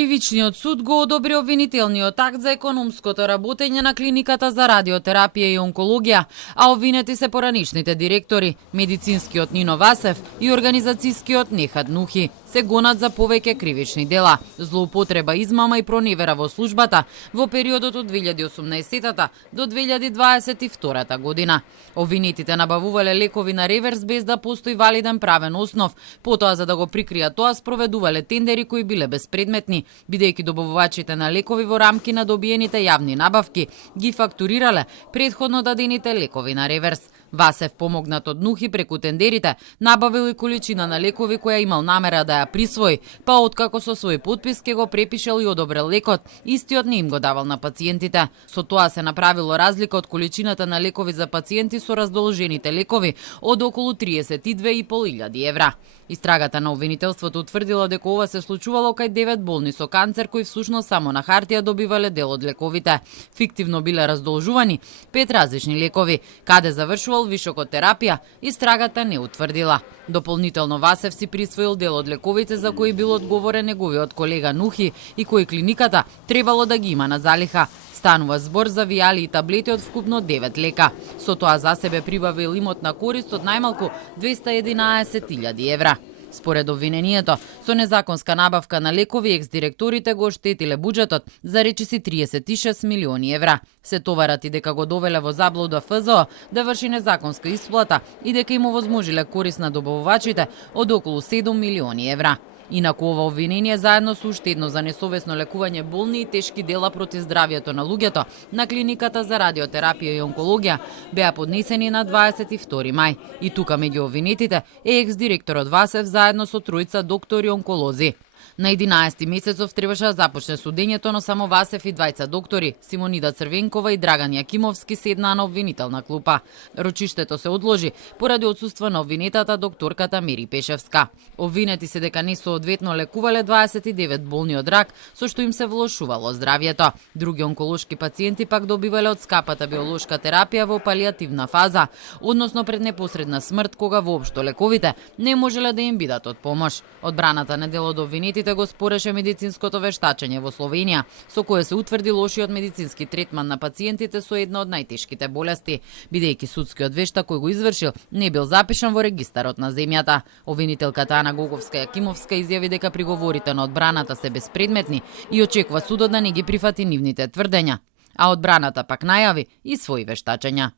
Кривичниот суд го одобри обвинителниот акт за економското работење на клиниката за радиотерапија и онкологија, а обвинети се поранишните директори, медицинскиот Нино Васев и организацијскиот Нехат Нухи. Се гонат за повеќе кривични дела, злоупотреба, измама и проневера во службата во периодот од 2018 до 2022 година. Обвинетите набавувале лекови на реверс без да постои валиден правен основ, потоа за да го прикријат тоа спроведувале тендери кои биле безпредметни, бидејќи добавувачите на лекови во рамки на добиените јавни набавки ги фактурирале претходно дадените лекови на реверс. Васев, помогнат од Нухи преку тендерите, набавил и количина на лекови која имал намера да ја присвои, па откако со свој подпис ке го препишел и одобрил лекот, истиот не им го давал на пациентите. Со тоа се направило разлика од количината на лекови за пациенти со раздолжените лекови од околу 32.500 евра. Истрагата на обвинителството утврдила дека ова се случувало кај 9 болни со канцер кои всушност само на хартија добивале дел од лековите. Фиктивно биле раздолжувани 5 различни лекови. Каде завршувал вишокот терапија, истрагата не утврдила. Дополнително Васев си присвоил дел од лековите за кои бил одговорен неговиот колега Нухи и кои клиниката требало да ги има на залиха. Станува збор за вијали и таблети од вкупно 9 лека. Со тоа за себе прибавил имотна корист од најмалку 211.000 евра. Според обвинението, со незаконска набавка на лекови екс-директорите го оштетиле буџетот за речиси 36 милиони евра. Се товарат и дека го довеле во заблуда ФЗО да врши незаконска исплата и дека им овозможиле корист на добавувачите од околу 7 милиони евра. Инаку ова обвинение заедно со уште едно за несовесно лекување болни и тешки дела против здравието на луѓето на клиниката за радиотерапија и онкологија беа поднесени на 22 мај. И тука меѓу обвинетите е екс-директорот Васев заедно со тројца доктори онколози. На 11 месецов требаше да започне судењето, но само Васев и двајца доктори, Симонида Црвенкова и Драган Јакимовски, седнаа на обвинителна клупа. Рочиштето се одложи поради отсуство на обвинетата докторката Мери Пешевска. Обвинети се дека несоодветно лекувале 29 болни од рак, со што им се влошувало здравието. Други онколошки пациенти пак добивале од скапата биолошка терапија во палијативна фаза, односно пред непосредна смрт, кога воопшто лековите не можеле да им бидат од помош. Одбраната на дел од обвинетите го спореше медицинското вештачење во Словенија, со кое се утврди лошиот медицински третман на пациентите со една од најтешките болести, бидејќи судскиот вештак кој го извршил не бил запишан во регистарот на земјата. Обвинителката Ана Гоговска-Јакимовска изјави дека приговорите на одбраната се безпредметни и очекува судот да не ги прифати нивните тврдења, а одбраната пак најави и свои вештачења.